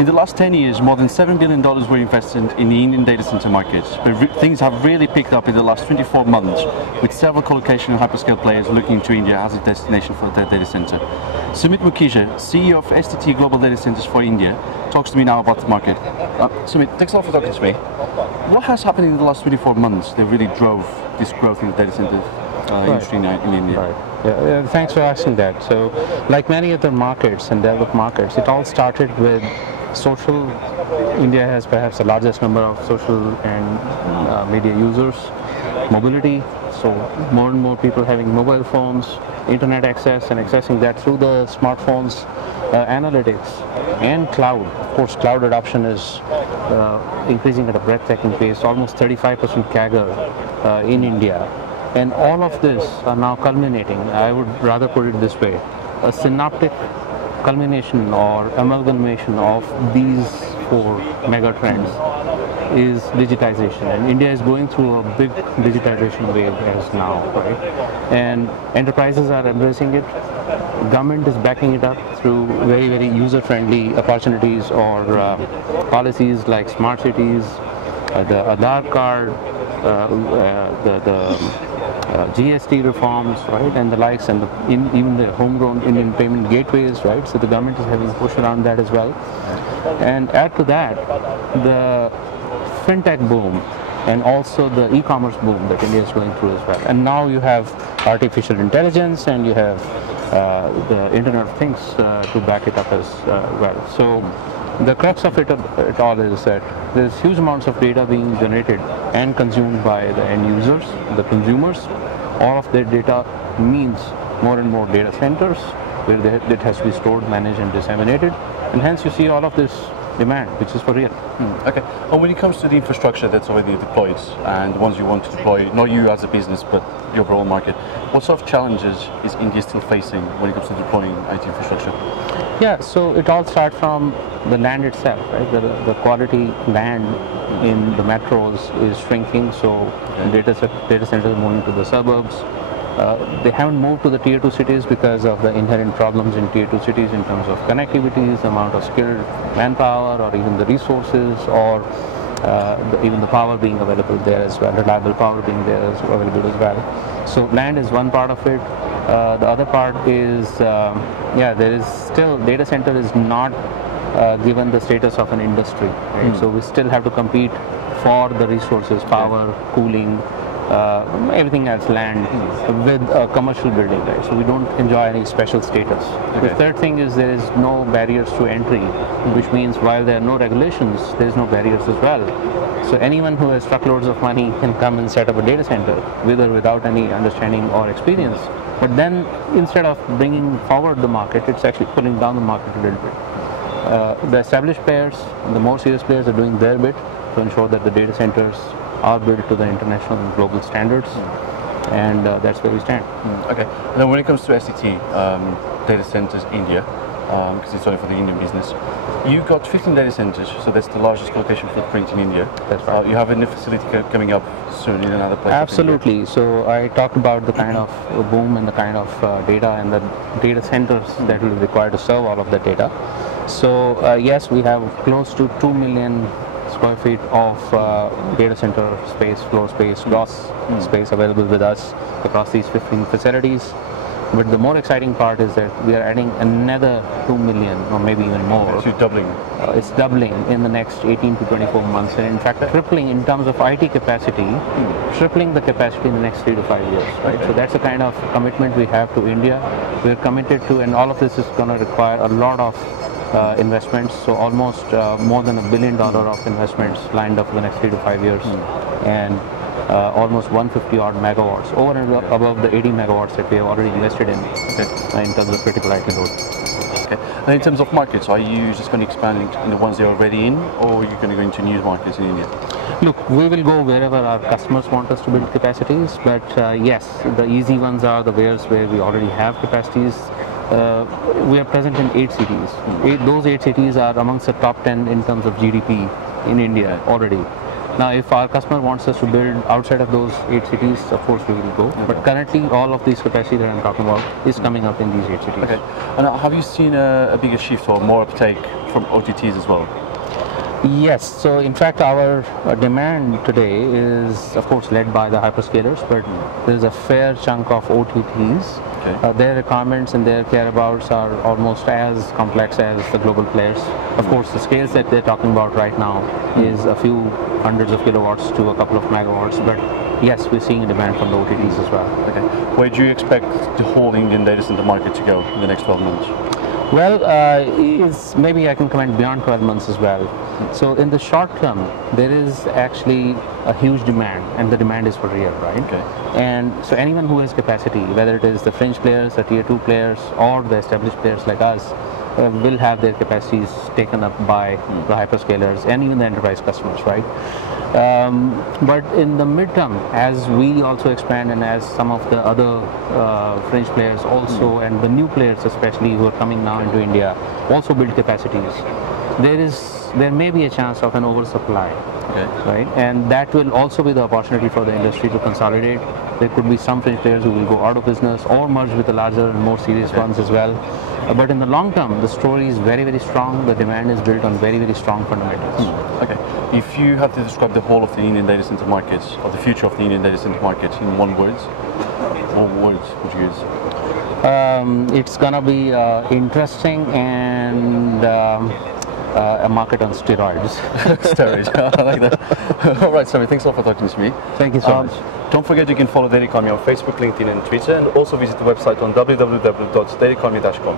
In the last 10 years, more than $7 billion were invested in the Indian data center market. But things have really picked up in the last 24 months, with several colocation and hyperscale players looking to India as a destination for their data center. Sumit Mukhija, CEO of STT Global Data Centers for India, talks to me now about the market. Sumit, thanks a lot for talking to me. What has happened in the last 24 months that really drove this growth in the data center industry in India? Right. Yeah, thanks for asking that. So, like many other markets and developed markets, it all started with social. India has perhaps the largest number of social and media users. Mobility, so more and more people having mobile phones, internet access, and accessing that through the smartphones, analytics, and cloud. Of course, cloud adoption is increasing at a breathtaking pace, almost 35% CAGR in India. And all of this are now culminating, I would rather put it this way, a synoptic culmination or amalgamation of these four mega trends is digitization, and India is going through a big digitization wave as now, right? And enterprises are embracing it. Government is backing it up through very, very user-friendly opportunities or policies like smart cities, the Aadhaar card, GST reforms, right, and the likes, and even the homegrown Indian payment gateways, right? So the government is having a push around that as well. And add to that the fintech boom and also the e-commerce boom that India is going through as well. And now you have artificial intelligence and you have the Internet of Things to back it up as well. So the crux of it all is that there's huge amounts of data being generated and consumed by the end users, the consumers. All of that data means more and more data centers where it has to be stored, managed, and disseminated. And hence you see all of this demand, which is for real. Okay. And when it comes to the infrastructure that's already deployed and the ones you want to deploy, not you as a business, but the overall market, what sort of challenges is India still facing when it comes to deploying IT infrastructure? Yeah, so it all starts from the land itself, right? The quality land in the metros is shrinking, so data centers are moving to the suburbs. They haven't moved to the tier 2 cities because of the inherent problems in tier 2 cities in terms of connectivities, amount of skilled manpower, or even the resources, or even the power being available there as well, reliable power being there available as well. So land is one part of it. The other part is, there is still, data center is not given the status of an industry, right? So we still have to compete for the resources, power, cooling, everything else, land, with a commercial building, right? So we don't enjoy any special status. The third thing is there is no barriers to entry, which means while there are no regulations, there is no barriers as well. So anyone who has truckloads of money can come and set up a data center, with or without any understanding or experience. But then instead of bringing forward the market, it's actually pulling down the market a little bit. The established players, the more serious players, are doing their bit to ensure that the data centers are built to the international and global standards, and that's where we stand. Okay. And then when it comes to STT Data Centers India, because it's only for the Indian business, you've got 15 data centers, so that's the largest colocation footprint in India. That's right. You have a new facility coming up soon in another place. Absolutely. So I talked about the kind of boom and the kind of data and the data centers that will be required to serve all of that data. So yes, we have close to 2 million square feet of data center space, floor space, gross space available with us across these 15 facilities. But the more exciting part is that we are adding another 2 million, or maybe even more. So doubling. It's doubling in the next 18 to 24 months, and in fact tripling in terms of IT capacity, tripling the capacity in the next 3 to 5 years, right? So that's the kind of commitment we have to India. We're committed to, and all of this is going to require a lot of investments, so almost more than $1 billion of investments lined up for the next 3 to 5 years, and almost 150 odd megawatts, over and above the 80 megawatts that we have already invested in terms of critical IT load. Okay. And in terms of markets, are you just going to expand in the ones they're already in, or are you going to go into new markets in India? Look, we will go wherever our customers want us to build capacities, but yes, the easy ones are the wares where we already have capacities. We are present in 8 cities. Those 8 cities are amongst the top 10 in terms of GDP in India already. Now, if our customer wants us to build outside of those 8 cities, of course we will go. Okay. But currently, all of this capacity that I'm talking about is coming up in these 8 cities. Okay. And have you seen a bigger shift or more uptake from OTTs as well? Yes, so in fact our demand today is of course led by the hyperscalers, but there is a fair chunk of OTTs. Okay. Their requirements and their care-abouts are almost as complex as the global players. Of course, the scales that they're talking about right now is a few hundreds of kilowatts to a couple of megawatts, but yes, we're seeing a demand from the OTTs as well. Okay. Where do you expect the whole Indian data center market to go in the next 12 months? Well, maybe I can comment beyond 12 months as well. So in the short term, there is actually a huge demand, and the demand is for real, right? Okay. And so anyone who has capacity, whether it is the fringe players, the tier 2 players, or the established players like us, will have their capacities taken up by the hyperscalers and even the enterprise customers, right? But in the midterm, as we also expand and as some of the other fringe players also and the new players especially who are coming now into India also build capacities, there may be a chance of an oversupply, right? And that will also be the opportunity for the industry to consolidate. There could be some fringe players who will go out of business or merge with the larger and more serious ones as well. But in the long term, the story is very, very strong. The demand is built on very, very strong fundamentals. Okay. If you have to describe the whole of the Indian data center market, or the future of the Indian data center market in one word, what words would you use? It's going to be interesting and a market on steroids. Steroids, I like that. All right, Sumit, thanks a lot for talking to me. Thank you so much. Don't forget you can follow Data Economy on Facebook, LinkedIn and Twitter, and also visit the website on www.dataeconomy.com.